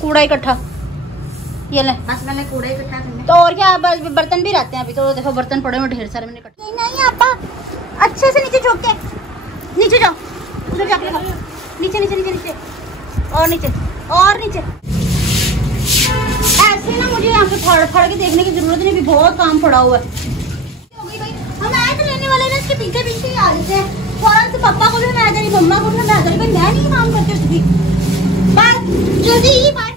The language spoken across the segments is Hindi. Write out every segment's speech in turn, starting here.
कूड़ा इकट्ठा, ये ले बस मैंने कूड़ा इकट्ठा करना। तो और क्या, बर्तन भी रहते हैं अभी तो, देखो बर्तन पड़े हुए ढेर सारे मैंने इकट्ठे। नहीं आपा, अच्छे से नीचे झुक के, नीचे जाओ, उधर जाके नीचे नीचे नीचे नीचे और नीचे और नीचे। ऐसे ना मुझे यहाँ पे फाड़ फाड़ के देखने की जरूरत नहीं, भी बहुत काम पड़ा हुआ है। हम आए थे लेने वाले ना, इसके पीछे पीछे ही आ रहे थे फौरन से। पापा को भी मैं रही, मम्मा को भी मैं रही, भाई मैं नहीं काम करती उसकी बात जल्दी ही बात।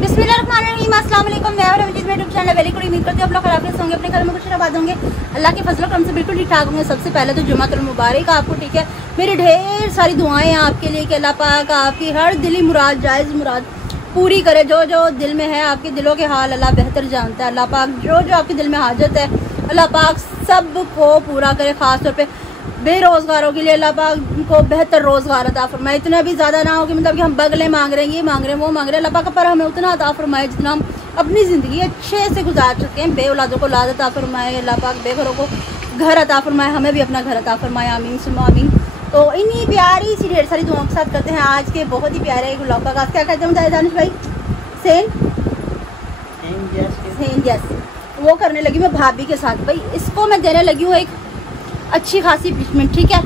बिस्मिल्लाहिर्रहमानिर्रहीम, अस्सलाम वालेकुम। मैं और अभिजीत मेरे यूट्यूब चैनल वेरी गुड। उम्मीद करती हूं आप लोग खैरियत होंगे, अपने घर में कुछ आबाद होंगे, अल्लाह के फजल करम से बिल्कुल ठीक ठाक होंगे। सबसे पहले तो जुमातुल मुबारक आपको, ठीक है। मेरी ढेर सारी दुआएं हैं आपके लिए कि अल्लाह पाक आपकी हर दिली मुराद, जायज़ मुराद पूरी करे। जो जो दिल में है, आपके दिलों के हाल अल्लाह बेहतर जानता है। अल्लाह पाक जो जो आपके दिल में हाजत है, अल्लाह पाक सब को पूरा करे। ख़ास तौर पे बेरोज़गारों के लिए अल्लाह पाक को बेहतर रोज़गार अता फरमाए। इतना भी ज़्यादा ना हो कि मतलब कि हम बगले मांग रहे हैं, ये मांग रहे हैं, वो मांग रहे हैं। अल्लाह पाक पर हमें उतना अता फरमाए जितना हम अपनी ज़िंदगी अच्छे से गुजार सकें। बे औलादों को औलाद अता फरमाए अल्लाह पाक, बेघरों को घर अता फरमाए, हमें भी अपना घर अता फरमाए, आमीन सुम्मा आमीन। तो इन्हीं प्यारी सी ढेर सारी दुआओं के साथ करते हैं आज के बहुत ही प्यारे गुलाब का आगाज़। क्या कहते हैं दानिश भाई? सेन यस, वो करने लगी मैं भाभी के साथ। भाई इसको मैं देने लगी हूँ एक अच्छी खासी पनिशमेंट, ठीक है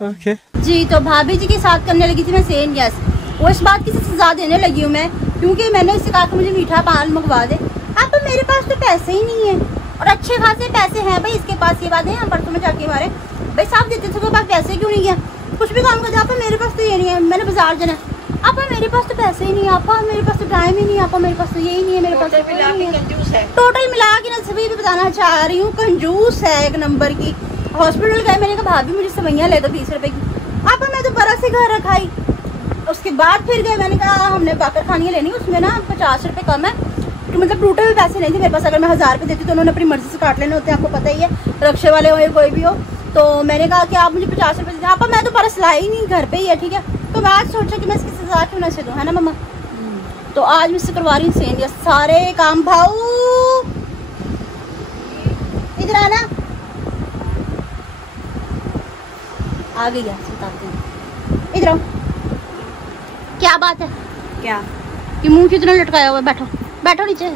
ओके जी। तो भाभी जी के साथ करने लगी थी मैं सेन यस। वो इस बात की सजा देने लगी हूँ मैं, क्योंकि मैंने इससे कहा कि मुझे मीठा पान मंगवा दे। अब तो मेरे पास तो पैसे ही नहीं है, और अच्छे खासे पैसे हैं भाई इसके पास। ये बात है, हम परसों में जाके हमारे भाई साहब देते थे, पास पैसे क्यों नहीं गया? कुछ भी काम करते, आपा मेरे पास तो ये नहीं है, मैंने बाजार जाना है, आपा मेरे पास तो पैसे ही नहीं, आपा मेरे पास तो टाइम ही नहीं, आपा मेरे पास तो यही नहीं है, मेरे पास टोटल मिला के ना सभी भी बताना चाह रही हूँ कंजूस है एक नंबर की। हॉस्पिटल गए, मैंने कहा भाभी मुझे सवैयाँ ले दो 20 रुपए की, आपा मैं तो बरस से घर रखाई। उसके बाद फिर गए, मैंने कहा हमने बाकर खानियाँ लेनी, उसमें ना 50 रुपए कम है, तो मतलब टूटे हुए पैसे नहीं थे मेरे पास। अगर मैं 1000 रुपये देती तो उन्होंने अपनी मर्जी से काट लेने होते हैं, आपको पता ही है, रक्शे वाले हो या कोई भी हो। तो मैंने कहा कि आप मुझे 50 रुपये दीजिए, आपा मैं तो परस लाई नहीं, घर पे ही है, ठीक है। तो मैं आज सोचा कि मैं इसकी सजा क्यों ना से दूँ, है ना मम्मा? तो आज मैं इससे करवा रही हूँ सेन यस सारे काम। भाऊ इधर आना, आ गई है, बताते हैं, इधर आओ। क्या बात है? क्या ये मुंह कितना लटकाया हुआ है? बैठो बैठो नीचे।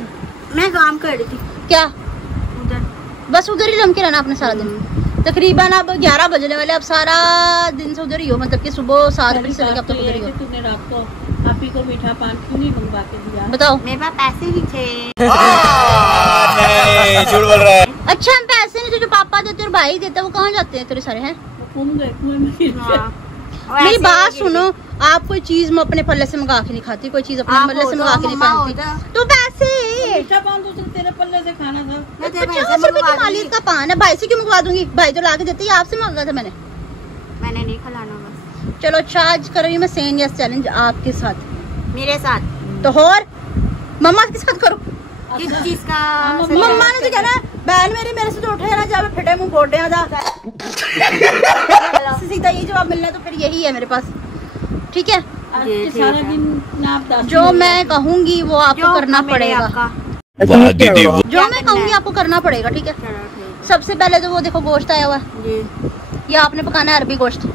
मैं काम कर रही थी। क्या? उधर बस उधर ही जम के रहना अपने सारा दिन। तकरीबन अब 11 बजने वाले, अब सारा दिन से उधर ही हो, मतलब कि सुबह 7 बजे से लेकर अब तक उधर ही हो। तूने रात को आप ही को मीठा पान क्यों नहीं मंगवा के दिया? बताओ। मेरे पास पैसे नहीं थे। नहीं झूठ बोल रहा है। अच्छा हम पैसे नहीं, तो जो पापा देते और भाई देते वो कहाँ जाते हैं तेरे सारे? हैं मेरी बात सुनो, आप कोई चीज मैं अपने पल्ले से मंगा के नहीं खाती, कोई चीज अपने पल्ले से मंगा के नहीं पहनती। तो पैसे मीठा पान तो तेरे पल्ले से खाना था। 50 रुपए की मालिक का पान है, भाई से क्यों मंगवा दूंगी? भाई तो ला के देते ही, आपसे मंगा था मैंने नहीं खिलाना बस। चलो चार्ज कर रही हूँ मैं सेन यस चैलेंज आपके साथ, मेरे साथ तो और मम्मा के साथ करो। किस चीज का? मम्मा ने तो कहना बहन मेरे से तो उठे ना जब फिटे मुंह बोटे सीधा ये जवाब मिलना, तो फिर यही है मेरे पास, ठीक है। सारा दिन जो मैं कहूँगी वो आपको करना पड़ेगा, जो मैं कहूँगी आपको करना पड़ेगा, ठीक है। सबसे पहले तो वो देखो गोश्त आया हुआ है, ये आपने पकाना है अरबी गोश्त।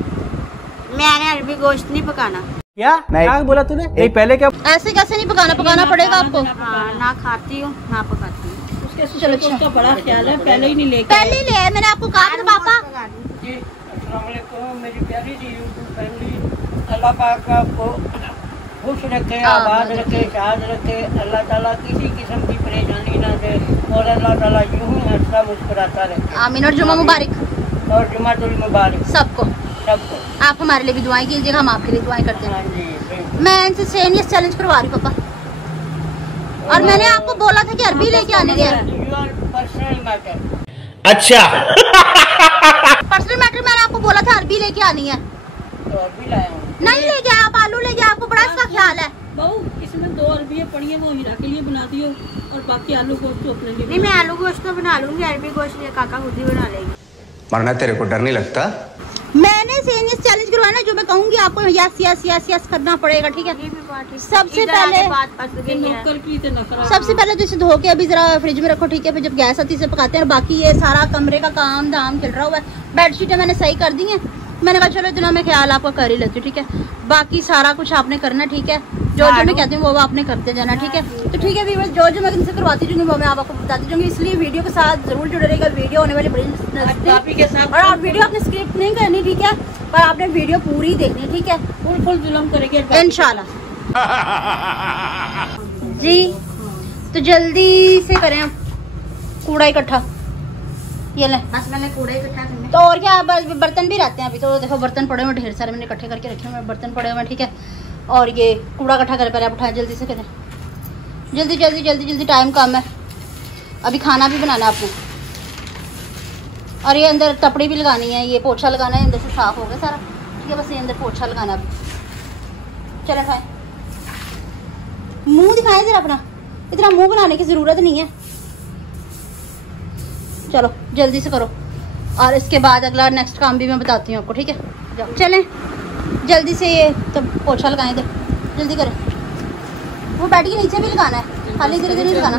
मैंने अरबी गोश्त नहीं पकाना। क्या क्या बोला तूने? नहीं पहले क्या? ऐसे कैसे नहीं पकाना, पकाना पड़ेगा आपको। ना खाती हूँ ना पकाती हूँ। चलो उसका बड़ा ख्याल है, पहले ही नहीं लेके पहले ही ले आए, मैंने आपको कहा था पापा। जी अस्सलाम वालेकुम मेरी प्यारी सी यूट्यूब फैमिली, अल्लाह पाक आपको खुश रखे, आबाद रखे, शाद रखे, अल्लाह ताला किसी किस्म की परेशानी ना दे, और अल्लाह ताला यूं ही हंसता मुस्कुराता रहे। आमीन। और जुमा मुबारक, और जुमातुल मुबारक सबको। आप हमारे लिए भी दुआएं कीजिएगा, हम आपके लिए दुआएं करते हैं। मैं इनसे सेन यस चैलेंज करवा रही हूँ पापा, और मैंने आपको बोला था कि अरबी लेके आने के। अच्छा पर्सनल मैटर मैंने आपको बोला था अरबी लेके आनी है, तो अभी लाया हूँ। नहीं ले गया आप, आलू ले गया, आपको बड़ा इसका ख्याल है। बहू इसमें 2 अरबियाँ पड़ी है, वो हीरा के लिए बना दियो और बाकी आलू गोश्त तो अपने लिए। नहीं मैं आलू गोश्त तो बना लूंगी, अरबी गोश्त काका खुद ही बना लेगी। मरना तेरे को डर नहीं लगता? मैंने सेन यस चैलेंज करवाना, जो मैं कहूँगी आपको यस यस यस यस करना पड़ेगा, ठीक है। सबसे पहले तो इसे धो के अभी जरा फ्रिज में रखो, ठीक है। फिर जब गैस आती है इसे पकाते हैं। बाकी ये सारा कमरे का काम धाम चल रहा हुआ है, बेडशीटें मैंने सही कर दी हैं, मैंने कहा चलो इतना मैं ख्याल आपका कर ही लेती हूँ, ठीक है। बाकी सारा कुछ आपने करना, ठीक है। जो मैं कहती हूँ वो आपने करते जाना, ठीक है। तो ठीक है व्यूअर्स, जो मैं तुमसे करवाती जाऊँगी वो मैं आपको बताती जाऊँगी, इसलिए वीडियो के साथ जरूर जुड़े रहेगा। वीडियो होने वाली बड़ी भाभी के साथ और आप वीडियो अपने स्क्रिप्ट नहीं करनी, ठीक है, पर आपने वीडियो पूरी देखनी, ठीक है। फुल जुल्म करेंगे इंशाल्लाह जी। तो जल्दी से करें आप कूड़ा इकट्ठा, ये ले बस मैंने कूड़ा इकट्ठा करना। तो और क्या, बस बर्तन भी रहते हैं अभी तो। देखो बर्तन पड़े हुए ढेर सारे, मैंने इकट्ठे करके रखे हुए बर्तन पड़े हुए, ठीक है। और ये कूड़ा इकट्ठा कर, पहले आप उठाएं, जल्दी से करें, जल्दी जल्दी जल्दी जल्दी, टाइम कम है, अभी खाना भी बनाना है आपने। और ये अंदर तपड़ी भी लगानी है, ये पोछा लगाना है, अंदर से साफ हो गया सारा, ठीक है। बस ये अंदर पोछा लगाना है। चले खाएं, मुंह दिखाएं जरा अपना, इतना मुंह बनाने की जरूरत नहीं है। चलो जल्दी से करो, और इसके बाद अगला नेक्स्ट काम भी मैं बताती हूँ आपको, ठीक है। जाओ चलें जल्दी से, ये तब पोछा लगाएं इधर, जल्दी करें। वो बैठ के नीचे भी लगाना है, खाली इधर इधर नहीं लगाना।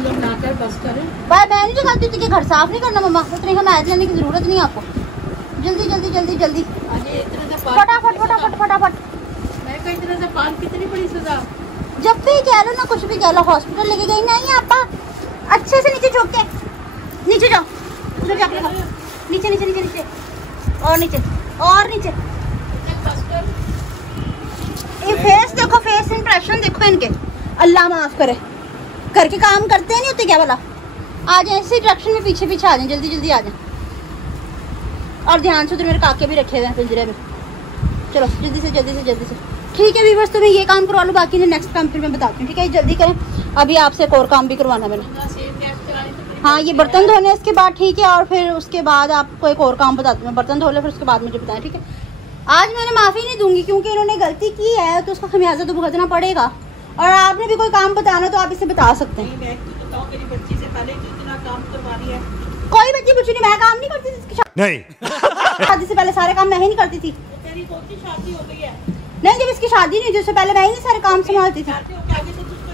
भाई मैं नहीं लगाती थी कि घर साफ नहीं करना मम्मा, उतनी हमायत लेने की जरूरत नहीं है आपको। जल्दी जल्दी जल्दी जल्दी, फटाफट फटाफट फटाफट। इतना से पान कितनी बड़ी सजा। जब भी कह लो ना, कुछ भी कह लो, हॉस्पिटल लेके गई नहीं आपा, अच्छे से नीचे झुक के, नीचे जाओ, उधर जाके खाओ, नीचे नीचे नीचे नीचे, और नीचे और नीचे। ये फेस देखो, फेस इंप्रेशन देखो इनके, अल्लाह माफ करे, करके काम करते नहीं होते क्या वाला। आ जाए इसी डायरेक्शन में, पीछे पीछे आ जाए, जल्दी जल्दी आ जाए। और ध्यान से, उधर मेरे काके भी रखे हुए हैं पिंजरे में। चलो जल्दी से जल्दी से जल्दी से, ठीक है व्यूअर्स, तो मैं ये काम करवा लूँ, बाकी नेक्स्ट काम फिर मैं बताती हूँ, ठीक है। जल्दी करें, अभी आपसे एक और काम भी करवाना मैंने। हाँ ये बर्तन धोने इसके बाद, ठीक है। और फिर उसके बाद आपको एक और काम बताती हूँ मैं, बर्तन धो ले, फिर उसके बाद मुझे बताएं, ठीक है। आज मैंने माफ़ी नहीं दूंगी, क्योंकि इन्होंने गलती की है तो उसका खमियाजा तो भुगतना पड़ेगा। और आपने भी कोई काम बताना तो आप इसे बता सकते हैं। मेरी बच्ची से पहले इतना काम करवा रही है। कोई बच्ची कुछ नहीं, मैं काम नहीं करती थी इसकी शादी से पहले, सारे काम मैं ही नहीं करती थी। तेरी कौन सी शादी हो गई है? नहीं, जब इसकी शादी नहीं थी उससे पहले मैं ही सारे काम संभालती थी।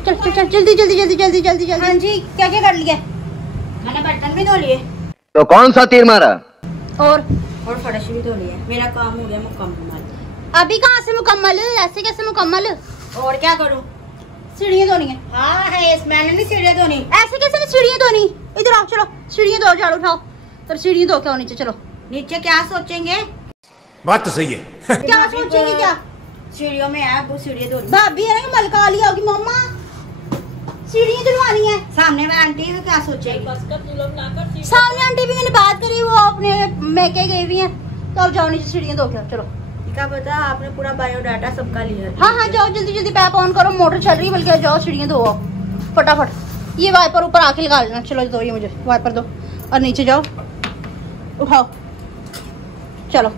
चल चल चल जल्दी जल्दी जल्दी जल्दी जल्दी जल्दी। हाँ जी, क्या क्या कर लिया? मैंने बर्तन भी धो लिए। तो कौन सा तीर मारा? और फर्श भी धो लिया, मेरा काम हो गया मुकम्मल। अभी कहाँ से मुकम्मल, ऐसे कैसे मुकम्मल? और क्या करूँ? सीढ़ियाँ धोनी है। हाँ है, मैंने नहीं सीढ़ियाँ धोनी। ऐसे कैसे नहीं सीढ़ियाँ धोनी? इधर आओ, चलो सीढ़ियाँ धो, झाड़ू उठाओ, तो सीढ़ियाँ धो के आओ नीचे। चलो नीचे क्या सोचेंगे? बात तो सही है। क्या सोचेंगे? क्या सीढ़ियों में है, वो सीढ़ियाँ धोनी। भाभी है ना, मलका लिया होगी मम्मा, सीढ़ियाँ धुलवानी है। सामने में आंटी है, क्या सोचेगी? बस कर जुल्म ना कर। सामने आंटी भी मैंने बात करी, वो अपने मैके गई हुई हैं, तो अब जाओ नीचे सीढ़ियाँ धो के आओ। चलो क्या पता, आपने पूरा बायोडाटा सबका लिया। हाँ हाँ जाओ जल्दी जल्दी, पैप ऑन करो, मोटर चल रही है बल्कि, जाओ सीढ़ियाँ धो आओ फटाफट। ये वाइपर ऊपर आके लगा लेना। चलो दो, ये मुझे वाइपर दो, और नीचे जाओ, उठाओ, चलो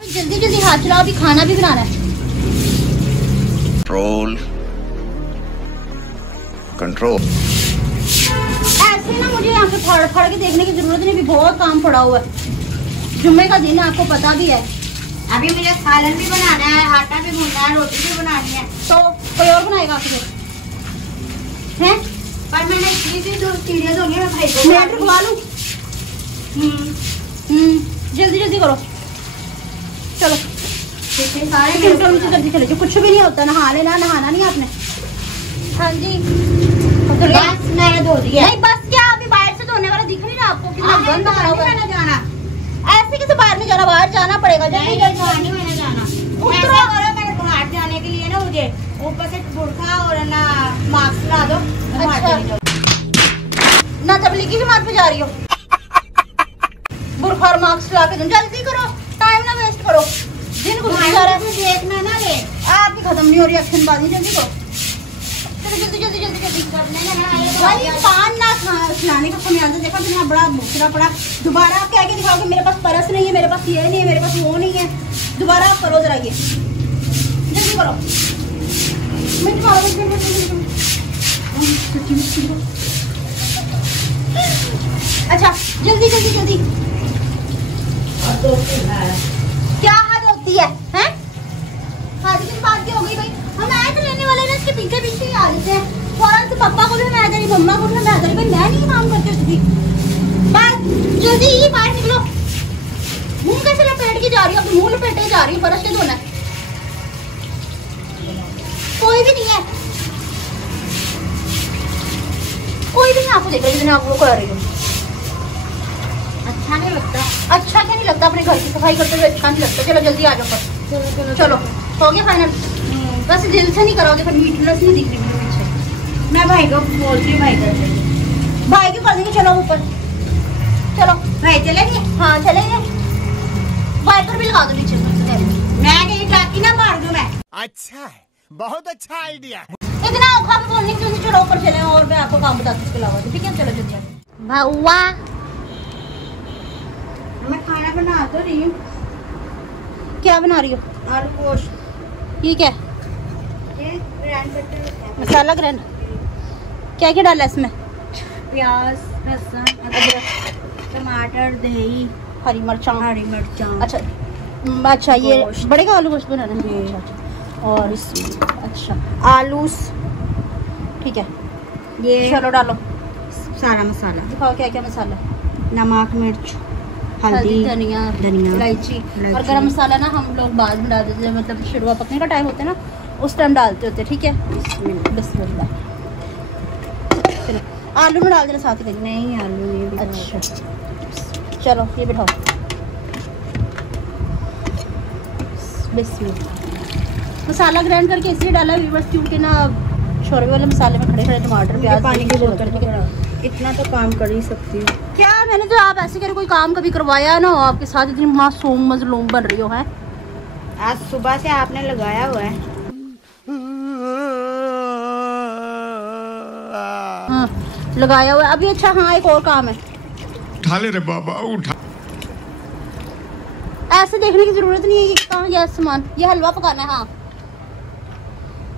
जल्दी जल्दी हाथ चलाओ, अभी खाना भी बनाना है। कंट्रोल। ऐसे ना मुझे यहाँ पे फाड़ फाड़ के देखने की जरूरत नहीं, अभी बहुत काम पड़ा हुआ है। जुम्मे का दिन है, आपको पता भी है। अभी मुझे सालन भी बनाना है, आटा भी भूनना है, रोटी भी बनानी है। तो कोई और बनाएगा आपके हैं? पर मैंने इतनी सी दो सीढ़ियाँ धोनी है, भाई को मैं रखवा लूँ। जल्दी जल्दी करो, चलो सारे सिंपल नीचे जल्दी चले जाओ, कुछ भी नहीं होता, नहा लेना, नहाना नहीं आपने। हाँ जी बस मैंने धो दिया। नहीं बस क्या, अभी बाहर से धोने वाला दिख नहीं रहा आपको? कितना गंदा पड़ा हुआ है। जाना ऐसे कैसे बाहर नहीं जाना, बाहर जाना पड़ेगा। नहीं जल्दी नहीं मैंने जाना। उतरो। ऐसा करो, मेरे बाहर जाने के लिए ना मुझे ऊपर से बुरखा और ना मास्क ला दो, मैं बाहर चली जाऊँ। ना तबलीगी जमात पे जा रही हो, बुरखा और मास्क ला के दो, जल्दी करो, टाइम ना वेस्ट करो, दिन गुजर जा रहा है। देखना ना ले, आपकी खत्म नहीं हो रही एक्शन बाजी, जल्दी करो, चलो जल्दी जल्दी जल्दी जल्दी करने भाई। पान ना खिलाने का खमियाजा देखा कितना बड़ा मुखरा पड़ा। दोबारा आप क्या के दिखाओगे, मेरे पास परस नहीं है, मेरे पास ये नहीं है, मेरे पास वो नहीं है। दोबारा आप करो जरा, ये जल्दी करो। मिनट मारो, अच्छा जल्दी जल्दी जल्दी। क्या हद होती है हैं? शादी की बात क्या हो गई भाई? हम आए थे लेने वाले ना, इसके पीछे पीछे ही आ रहे थे। फौरन से पापा को भी मैं तेरी मम्मा को भी मैं तेरी, भाई मैं नहीं काम करती उसकी बात। जल्दी ही बाहर निकलो, मुंह कैसे लपेट के की जा रही हूँ, अपने मुंह लपेटे जा रही हूँ, फर्श के धोना है। कोई भी नहीं है, कोई भी नहीं आपको देख रही है, आप वो कर रही हूँ। अच्छा नहीं लगता। अच्छा क्या नहीं लगता, अपने घर की सफाई करते हुए अच्छा नहीं लगता। चलो जल्दी आ जाओ, पर चलो हो गया फाइनल। बस दिल से नहीं कराओगे, फिर नीटनेस नहीं दिख रही मुझे पीछे। मैं भाई को बोलती हूँ, भाई कर देंगे। भाई क्यों कर देंगे, चलो ऊपर चलो। भाई चलेंगे। हाँ चलेंगे, वाइपर भी लगा दो नीचे। मैं कहीं टाकी ना मार दूँ मैं। अच्छा है, बहुत अच्छा आइडिया। इतना औखा में बोलने क्यों नहीं, चलो ऊपर चले और मैं आपको काम बताती हूँ इसके अलावा। ठीक है चलो जल्दी। भाऊआ मैं खाना बना तो रही हूँ। क्या बना रही हो? आलू गोश्त। ये क्या? ये ग्राइंड करते हैं। मसाला ग्राइंड। क्या क्या डाला इसमें? प्याज, लहसुन, अदरक, टमाटर, दही, हरी मिर्चा। हरी मिर्चा। अच्छा अच्छा, ये गोश्त। बड़े का आलू गोश्त बनाना है। जी। अच्छा, अच्छा। और इसमें अच्छा आलू, ठीक है, ये चलो डालो सारा मसाला, दिखाओ क्या क्या मसाला। नमक, मिर्च, हल्दी, हल्दी, धनिया, धनिया, इलायची और गरम मसाला ना हम लोग बाद में डाल देते हैं, मतलब शुरुआत पकने का टाइम होता है ना, उस टाइम डालते होते हैं। ठीक है, बिस्मिल्लाह। चलो आलू में डाल देना साथ ही कहीं। नहीं आलू नहीं भी। अच्छा चलो ये बिठाओ। बिस्मिल्लाह। मसाला ग्राइंड करके इसलिए डाला बस क्योंकि ना शोरबे वाले मसाले में खड़े खड़े टमाटर प्याज पानी की नहीं बोतल। ठीक है। इतना तो काम कर ही सकती हूँ। क्या मैंने तो आप ऐसे करे कोई काम कभी करवाया ना हो आपके साथ, इतनी मासूम मजलूम बन रही हो। है आज सुबह से आपने लगाया हुआ है। हाँ लगाया हुआ है अभी। अच्छा हाँ एक और काम है। उठा ले रे बाबा, उठा। ऐसे देखने की जरूरत नहीं है कि कहाँ गया सामान। ये हलवा पकाना है। हाँ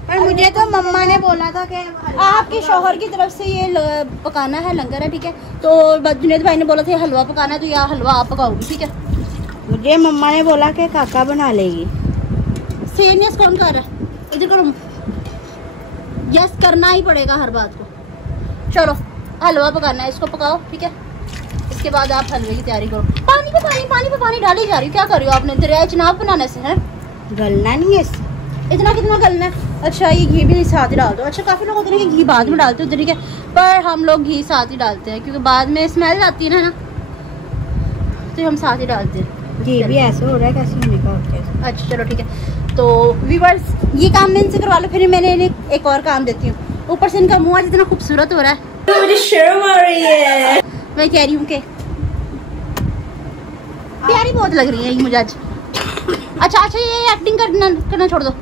पर मुझे तो मम्मा ने बोला था कि आपके शौहर की तरफ से ये पकाना है, लंगर है। ठीक है, तो जुनैद भाई ने बोला था ये हलवा पकाना है, तो यह हलवा आप पकाओगी। ठीक है, मुझे मम्मा ने बोला कि काका बना लेगी। सेम यस कौन कर रहा है? इधर करो, यस करना ही पड़ेगा हर बात को। चलो हलवा पकाना है, इसको पकाओ। ठीक है, इसके बाद आप हलवे की तैयारी करो। पानी पे पानी, पानी पे पानी डाली जा रही हो। क्या कर रही हो आपने? दरिया चिनाब बनाने से है गलना नहीं है इतना कितना गलना है? अच्छा ये घी भी साथ ही डाल दो। अच्छा काफ़ी लोग होते हैं कि घी बाद में डालते हो, ठीक है, पर हम लोग घी साथ ही डालते हैं क्योंकि बाद में स्मेल आती है ना, तो हम साथ ही डालते हैं। घी भी ऐसे हो रहा है कैसे होने का होता है। अच्छा चलो ठीक है, तो व्यूअर्स ये काम मैं इनसे करवा लो, फिर मैंने इन्हें एक और काम देती हूँ। ऊपर से इनका मुँह आज इतना खूबसूरत हो रहा है, मुझे शर्म आ रही है। मैं कह रही हूँ कि प्यारी बहुत लग रही है ये मुझे आज। अच्छा अच्छा ये एक्टिंग करना छोड़ दो।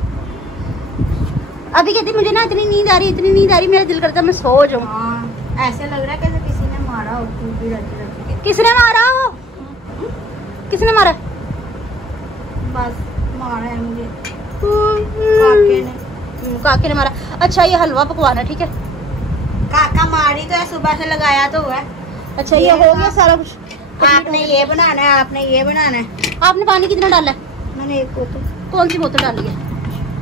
अभी कहती मुझे ना इतनी नींद आ रही, इतनी नींद आ रही, मेरा दिल करता है मैं सो जाऊँ। ऐसे लग रहा है जैसे किसी ने मारा हो। टूटी रखी रखी किसने मारा हो? किसने मारा? बस मारा है मुझे काके ने। काके ने मारा। अच्छा ये हलवा पकवाना, ठीक है। काका मारी तो है, सुबह से लगाया तो हुआ है। अच्छा ये हो गया सारा कुछ। आपने ये बनाना है, आपने ये बनाना है। आपने पानी कितना डाला है? मैंने एक बोतल। कौन सी बोतल डाली है?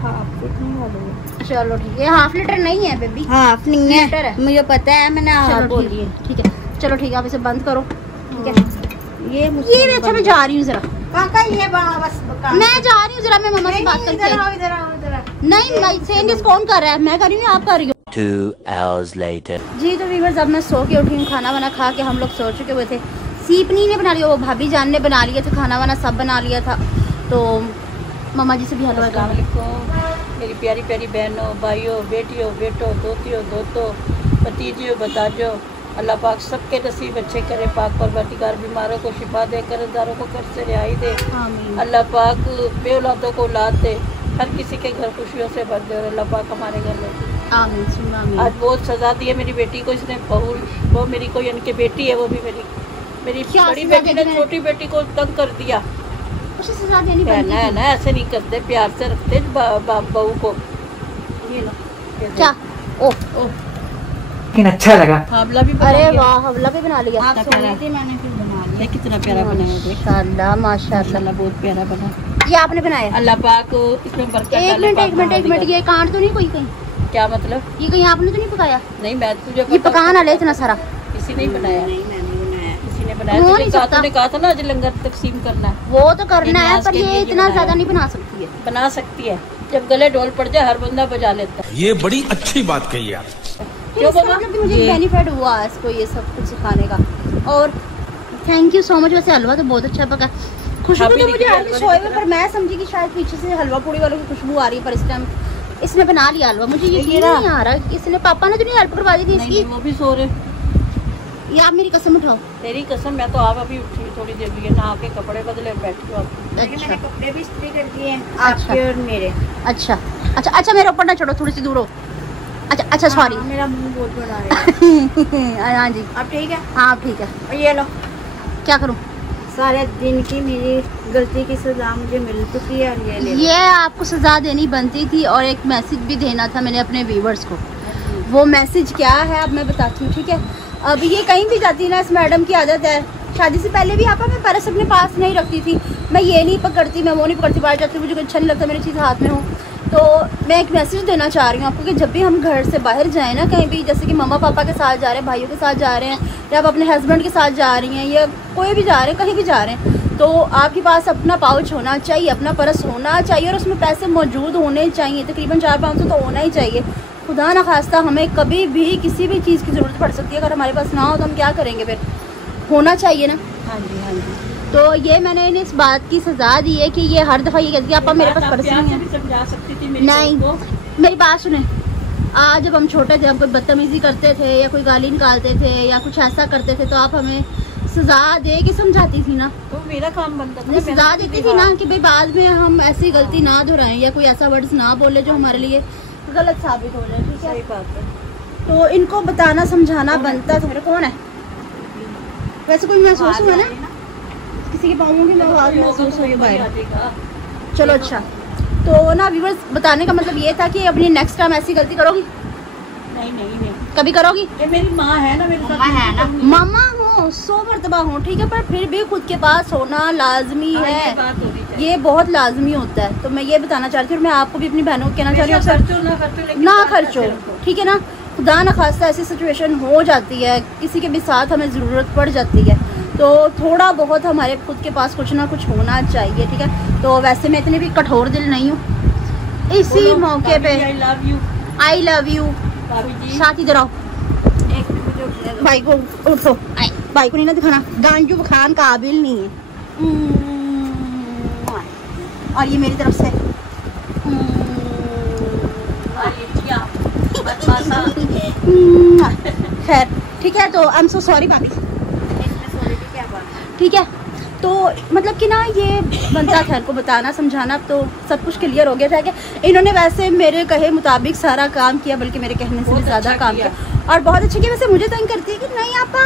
हाफ कितनी डाली है? चलो ठीक है, हाफ लीटर नहीं है बेबी, हाफ नहीं लीटर है, मुझे पता है, मैंने हाफ चलो बोली है। ठीक है, चलो ठीक है, आप इसे बंद करो। ठीक है, ये ये भी अच्छा मैं जा रही हूँ जरा। काका ये बस मैं जा रही हूँ जरा, मैं मम्मा से बात करके। इधर आओ, इधर आओ, इधर आओ। नहीं भाई सेंडिस कौन कर रहा है? मैं कर रही हूँ, आप कर रही हो। 2 hours later. जी तो व्यूअर्स अब मैं सो के उठी हूँ, खाना वाना खा के हम लोग सो चुके हुए थे। सीपनी ने बना लिया, वो भाभी जान ने बना लिया था, खाना वाना सब बना लिया था। तो मम्मा जी से भी हलवा अस्सलाम वालेकुम मेरी प्यारी प्यारी बहनों, भाइयों, बेटियों, बेटों, दोतियों, दोतों, भतीजियों, बताजों, अल्लाह पाक सबके नसीब अच्छे करे। पाक परवरदिगार बीमारों को शिफा दे, कर्जदारों को कर्ज से रिहाई दे। अल्लाह पाक बे औलादों को औलाद दे, हर किसी के घर खुशियों से भर दे और अल्लाह पाक हमारे घर में। आमीन। आज बहुत सजा दी है मेरी बेटी को इसने। बहू वो मेरी कोई इनकी बेटी है, वो भी मेरी क्या बड़ी सजा बेटी दी ने है? छोटी बेटी को तंग कर दिया। उसे सजा देनी है पड़ती ना, ऐसे नहीं करते, प्यार से रखते बहू को। ये लो क्या? ओह लेकिन अच्छा लगा। हावला भी बना अरे लिया। वाह, हवला भी बना लिया। आप सो रही थी, मैंने फिर बना लिया। देख कितना प्यारा बनाया, देख माशाल्लाह माशाल्लाह, माशाल्लाह बहुत प्यारा बना। ये आपने बनाया? अल्लाह पाक इसमें बरकत एक डाले, मिनट पाक एक मिनट एक मिनट, परवरदिगार। ये कांट तो नहीं कोई कहीं? क्या मतलब? ये कहीं आपने तो नहीं पकाया? नहीं मैं तुझे ये पता- पकाना ले इतना सारा? किसी ने ही बनाया, नहीं मैंने बनाया। किसी ने मैंने बनाया। हो नहीं सकता। तूने कहा था ना आज लंगर तकसीम करना है, वो तो करना है, गिलास पर के ये लिए इतना बनाया। ज्यादा नहीं बना सकती है। बना सकती है, जब गले ढोल पड़ जाए हर बंदा बजा लेता है। ये बड़ी अच्छी बात कही आप। फिर इसका मतलब कि मुझे बेनिफिट हुआ इसको ये सब कुछ सिखाने का। और थैंक यू सो मच। वैसे हलवा तो बहुत अच्छा पका। खुशबू अभी तो मुझे देखिए आ रही हलवा शोए में, निकल पर मैं समझी कि शायद पीछे से हलवा पूड़ी वालों की खुशबू आ रही है, पर इस टाइम इसने बना लिया हलवा। मुझे यकीन नहीं आ रहा कि इसने, पापा ने तो नहीं हेल्प करवा दी थी नहीं, इसकी। वो भी सो रहे। ये आप मेरी कसम उठाओ। तेरी कसम, मैं तो आप अभी उठी थोड़ी देर लिए, नहा के कपड़े बदले बैठी हो आप। अच्छा मैंने कपड़े भी इस्त्री कर दिए हैं, अच्छा। आपके और मेरे। अच्छा अच्छा अच्छा, मेरे ऊपर ना छोड़ो, थोड़ी सी दूर हो। अच्छा अच्छा सॉरी। हाँ, मेरा मुंह बहुत बड़ा है। हाँ जी, अब ठीक है। हाँ ठीक है। और ये लो, क्या करूँ? सारे दिन की मेरी गलती की सजा मुझे मिल चुकी है। और ये ले लो। ये आपको सजा देनी बनती थी, और एक मैसेज भी देना था मैंने अपने व्यूवर्स को। वो मैसेज क्या है अब मैं बताती हूँ, ठीक है। अब ये कहीं भी जाती है ना, इस मैडम की आदत है, शादी से पहले भी आपा मैं पर्स अपने पास नहीं रखती थी। मैं ये नहीं पकड़ती, मैं वो नहीं पकड़ती, बाहर जाती, मुझे अच्छा नहीं लगता मेरी चीज़ हाथ में हो। तो मैं एक मैसेज देना चाह रही हूँ आपको कि जब भी हम घर से बाहर जाएँ ना, कहीं भी, जैसे कि मम्मा पापा के साथ जा रहे हैं, भाइयों के साथ जा रहे हैं, या आप अपने हस्बैंड के साथ जा रही हैं, या कोई भी जा रहे हैं, कहीं भी जा रहे हैं, तो आपके पास अपना पाउच होना चाहिए, अपना पर्स होना चाहिए, और उसमें पैसे मौजूद होने चाहिए। तकरीबन 400-500 तो होना ही चाहिए। खुदा न खास्ता हमें कभी भी किसी भी चीज़ की ज़रूरत पड़ सकती है, अगर हमारे पास ना हो तो हम क्या करेंगे फिर? होना चाहिए ना। हाँ जी, हाँ जी। तो ये मैंने इन्हें इस बात की सजा दी है कि ये हर दफ़ा ये कहती है आपा मेरे पास पर्स नहीं है। भी समझा सकती थी मेरी नहीं, बहू को। मेरी बात सुने। आज जब हम छोटे थे, हम कोई बदतमीजी करते थे या कोई गाली निकालते थे या कुछ ऐसा करते थे, तो आप हमें सजा दे के समझाती थी ना। तो मेरा काम बनता था, नहीं, सजा देती थी ना कि भाई बाद में हम ऐसी गलती ना दोहराएं या कोई ऐसा वर्ड्स ना बोले जो हमारे लिए गलत साबित हो जाए, ठीक है। सही बात है। तो इनको बताना समझाना बनता था। मेरा कौन है वैसे? कोई महसूस हुआ ना, किसी के पाँवों की आवाज़ महसूस हुई बाहर। चलो अच्छा, तो ना व्यूअर्स, बताने का मतलब ये था कि अपनी नेक्स्ट टाइम ऐसी गलती करोगी? नहीं नहीं नहीं, कभी करोगी? ये मेरी माँ है ना, मेरे साथ माँ है ना। मामा हो, 100 मरतबा हो, ठीक है, पर फिर भी खुद के पास होना लाजमी हाँ, ये है। बात होनी चाहिए। ये बहुत लाजमी होता है। तो मैं ये बताना चाहती हूँ, और मैं आपको भी अपनी बहनों को कहना चाह रही हूँ, हमेशा अक्सर खर्चो ना खर्चो, लेकिन ना बात खर्चो, करते रहो। ठीक है ना। खुदा न खास्ता ऐसी सिचुएशन हो जाती है, किसी के भी साथ हमें ज़रूरत पड़ जाती है, तो थोड़ा बहुत हमारे खुद के पास कुछ ना कुछ होना चाहिए, ठीक है। तो वैसे मैं इतनी भी कठोर दिल नहीं हूँ। इसी बोलो, मौके पे I love you I love you. भाभी जी। साथ इधर आओ, एक मिनट मुझे उठने दो। भाई को उठो। भाई को नहीं ना दिखाना, गांजू खान काबिल नहीं है। और ये मेरी तरफ से खैर, ठीक है। तो आई एम सो सॉरी भाभी, इसमें सॉरी की क्या बात है? ठीक है। तो मतलब कि ना ये बनता था इनको बताना समझाना, तो सब कुछ क्लियर हो गया था कि इन्होंने वैसे मेरे कहे मुताबिक सारा काम किया, बल्कि मेरे कहने से भी बहुत ज़्यादा अच्छा काम किया, और बहुत अच्छे किया। वैसे मुझे तंग करती है कि नहीं आपा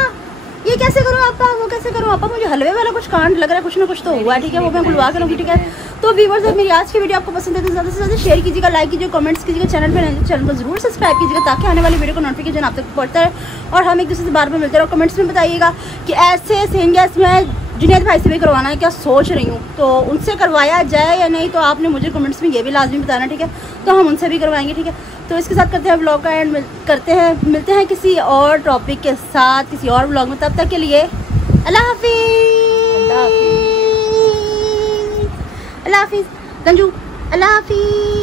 ये कैसे करो, आपा वो कैसे करो, आपा मुझे हलवे वाला कुछ कांड लग रहा है, कुछ ना कुछ तो हुआ है, ठीक है, वो मैं बुलवा के रखूँगी, ठीक है। तो व्यूअर्स, अगर मेरी आज की वीडियो आपको पसंद है तो ज़्यादा से ज़्यादा शेयर कीजिएगा, लाइक कीजिएगा, कमेंट्स कीजिएगा, चैनल पर नहीं चैनल को जरूर सब्सक्राइब कीजिएगा, ताकि आने वाली वीडियो को नोटिफिकेशन आप तक पहुँचता है, और हम एक दूसरे से बार बार मिलते रहो। कमेंट्स में बताइएगा कि ऐसे सिंगर्स में जुनैद भाई से भी करवाना है, क्या सोच रही हूँ, तो उनसे करवाया जाए या नहीं, तो आपने मुझे कमेंट्स में ये भी लाजमी बताना, ठीक है। तो हम उनसे भी करवाएंगे, ठीक है। तो इसके साथ करते हैं व्लॉग का एंड, मिलते हैं किसी और टॉपिक के साथ किसी और व्लॉग में। तब तक के लिए अल्लाह हाफिज़। अल्लाह हाफिज़ गंजू, अल्लाह हाफिज़।